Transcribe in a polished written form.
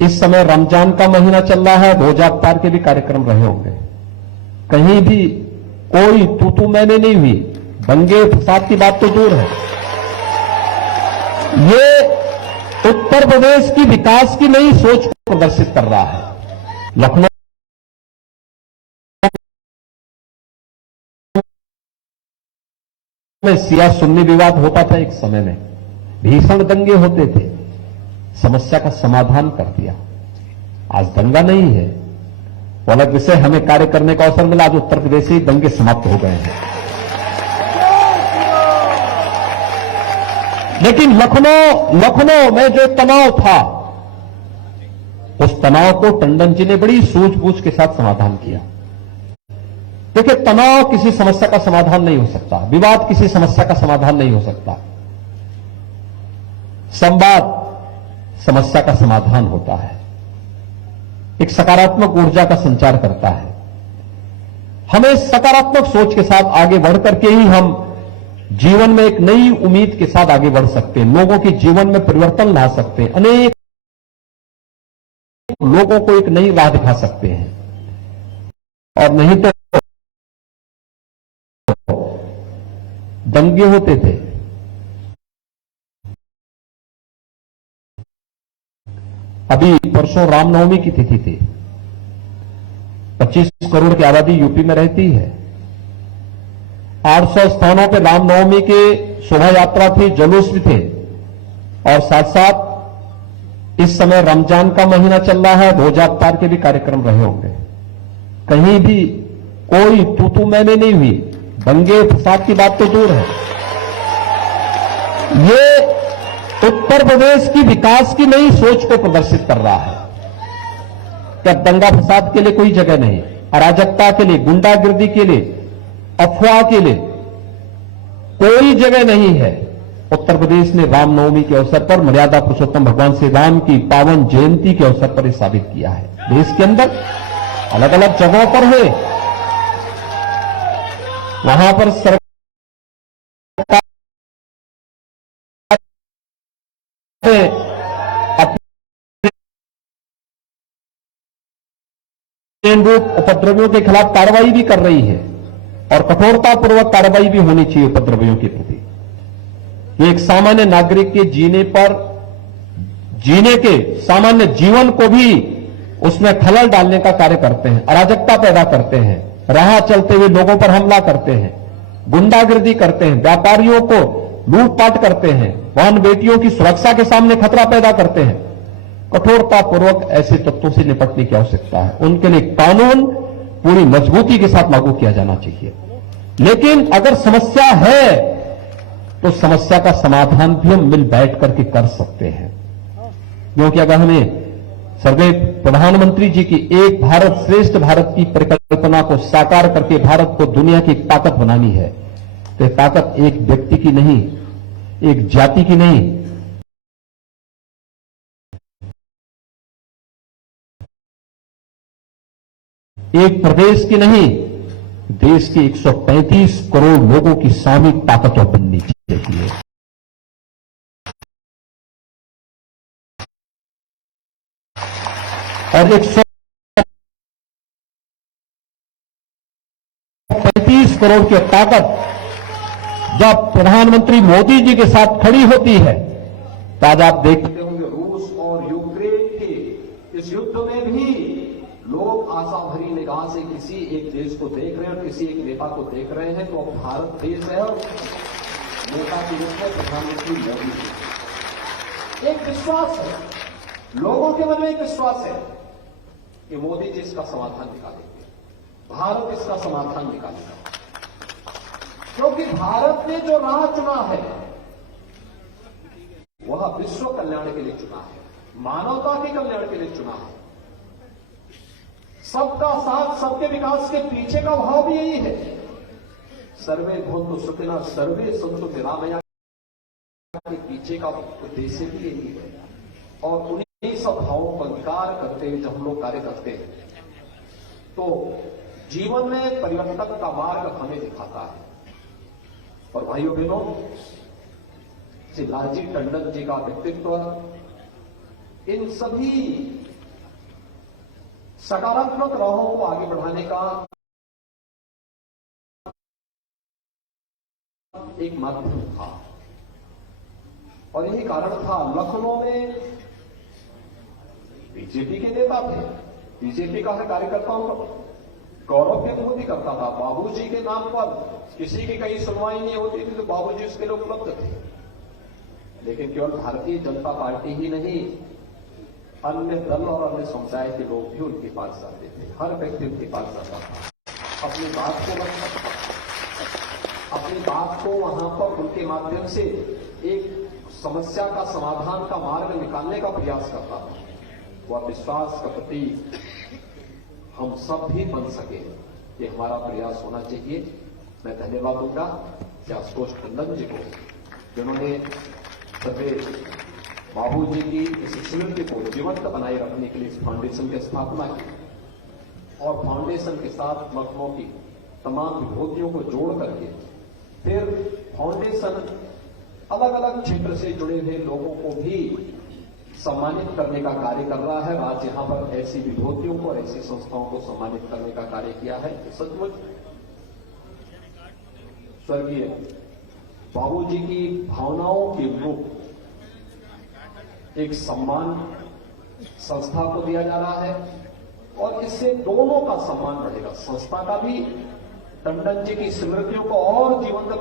इस समय रमजान का महीना चल रहा है, रोजा इफ्तार के भी कार्यक्रम रहे होंगे। कहीं भी कोई तू मैंने नहीं हुई, दंगे फसाद की बात तो दूर है। ये उत्तर प्रदेश की विकास की नई सोच को प्रदर्शित कर रहा है। लखनऊ में सिया सुन्नी विवाद होता था, एक समय में भीषण दंगे होते थे, समस्या का समाधान कर दिया। आज दंगा नहीं है, वो अलग विषय, हमें कार्य करने का अवसर मिला। आज उत्तर प्रदेश से दंगे समाप्त हो गए हैं। लेकिन लखनऊ में जो तनाव था, उस तनाव को टंडन जी ने बड़ी सूझबूझ के साथ समाधान किया। देखिए, तनाव किसी समस्या का समाधान नहीं हो सकता, विवाद किसी समस्या का समाधान नहीं हो सकता। संवाद समस्या का समाधान होता है, एक सकारात्मक ऊर्जा का संचार करता है। हमें सकारात्मक सोच के साथ आगे बढ़ करके ही हम जीवन में एक नई उम्मीद के साथ आगे बढ़ सकते हैं, लोगों के जीवन में परिवर्तन ला सकते हैं, अनेक लोगों को एक नई राह दिखा सकते हैं। और नहीं तो दंगे होते थे। अभी परसों रामनवमी की तिथि थी। 25 करोड़ की आबादी यूपी में रहती है। 800 स्थानों पर रामनवमी के शोभा यात्रा थी, जुलूस भी थे। और साथ साथ इस समय रमजान का महीना चल रहा है, रोजा इफ्तार के भी कार्यक्रम रहे होंगे। कहीं भी कोई तू मैंने नहीं हुई, दंगे फसाद की बात तो दूर है। ये उत्तर प्रदेश की विकास की नई सोच को प्रदर्शित कर रहा है कि अब दंगा फसाद के लिए कोई जगह नहीं, अराजकता के लिए, गुंडागिर्दी के लिए, अफवाह के लिए कोई जगह नहीं है। उत्तर प्रदेश ने रामनवमी के अवसर पर मर्यादा पुरुषोत्तम भगवान श्री राम की पावन जयंती के अवसर पर यह साबित किया है। देश के अंदर अलग अलग जगहों पर है, वहां पर सरकार रूप उपद्रवियों के खिलाफ कार्रवाई भी कर रही है और कठोरतापूर्वक कार्रवाई भी होनी चाहिए उपद्रवियों के प्रति। ये एक सामान्य नागरिक के जीने के सामान्य जीवन को भी उसमें खलल डालने का कार्य करते हैं, अराजकता पैदा करते हैं, राह चलते हुए लोगों पर हमला करते हैं, गुंडागिर्दी करते हैं, व्यापारियों को लूटपाट करते हैं, बहन बेटियों की सुरक्षा के सामने खतरा पैदा करते हैं। कठोरतापूर्वक ऐसे तत्वों से निपटने की आवश्यकता है। उनके लिए कानून पूरी मजबूती के साथ लागू किया जाना चाहिए। लेकिन अगर समस्या है तो समस्या का समाधान भी हम मिल बैठ करके कर सकते हैं, क्योंकि अगर हमें सर्वे प्रधानमंत्री जी की एक भारत श्रेष्ठ भारत की परिकल्पना को साकार करके भारत को दुनिया की ताकत बनानी है, तो यह ताकत एक व्यक्ति की नहीं, एक जाति की नहीं, एक प्रदेश की नहीं, देश के 135 करोड़ लोगों की सामूहिक ताकत बननी चाहिए। और 135 करोड़ की ताकत जब प्रधानमंत्री मोदी जी के साथ खड़ी होती है, तो आज आप देखते होंगे रूस और यूक्रेन के इस युद्ध में भी लोग आशा भरी निगाह से किसी एक देश को देख रहे हैं और किसी एक नेता को देख रहे हैं। तो अब भारत देश है और नेता के रूप में प्रधानमंत्री मोदी जी। एक विश्वास है, लोगों के मन में एक विश्वास है कि मोदी जी इसका समाधान निकालेंगे, भारत इसका समाधान निकालेगा, क्योंकि भारत ने जो राह चुना है वह विश्व कल्याण के लिए चुना है, मानवता के कल्याण के लिए चुना है। सबका साथ, सबके विकास के पीछे का भाव भी यही है। सर्वे भवन्तु सुखिनः सर्वे सन्तु निरामया के पीछे का उद्देश्य भी यही है। और उन्हीं सब भावों पर विकार करते हुए जब हम लोग कार्य करते हैं तो जीवन में परिवर्तन का मार्ग हमें दिखाता है। और भाइयों बहनों, श्री लालजी टंडन जी का व्यक्तित्व इन सभी सकारात्मक राहों को आगे बढ़ाने का एक माध्यम था और यही कारण था। लखनऊ में बीजेपी के नेता थे, बीजेपी का हर कार्यकर्ताओं का गौरव की अनुभूति करता था। बाबूजी के नाम पर किसी की कहीं सुनवाई नहीं होती थी तो बाबूजी उसके लिए उपलब्ध थे। लेकिन केवल भारतीय जनता पार्टी ही नहीं, अन्य दल और अन्य समुदाय के लोग भी उनके पास जाते थे। हर व्यक्ति उनके पास जाता था, अपनी बात को वहां पर उनके माध्यम से एक समस्या का समाधान का मार्ग निकालने का प्रयास करता था। वह विश्वास का प्रतीक हम सब भी बन सके, ये हमारा प्रयास होना चाहिए। मैं धन्यवाद दूंगा आशुतोष टंडन जी को, जिन्होंने बाबूजी की इस स्मृति को जीवंत बनाए रखने के लिए इस फाउंडेशन की स्थापना की और फाउंडेशन के साथ लखनऊ की तमाम विभूतियों को जोड़ करके फिर फाउंडेशन अलग अलग क्षेत्र से जुड़े हुए लोगों को भी सम्मानित करने का कार्य कर रहा है। आज यहां पर ऐसी विभूतियों को और ऐसी संस्थाओं को सम्मानित करने का कार्य किया है। सचमुच स्वर्गीय बाबूजी की भावनाओं के अनुरूप एक सम्मान संस्था को दिया जा रहा है और इससे दोनों का सम्मान बढ़ेगा, संस्था का भी, टंडन जी की स्मृतियों को और जीवंत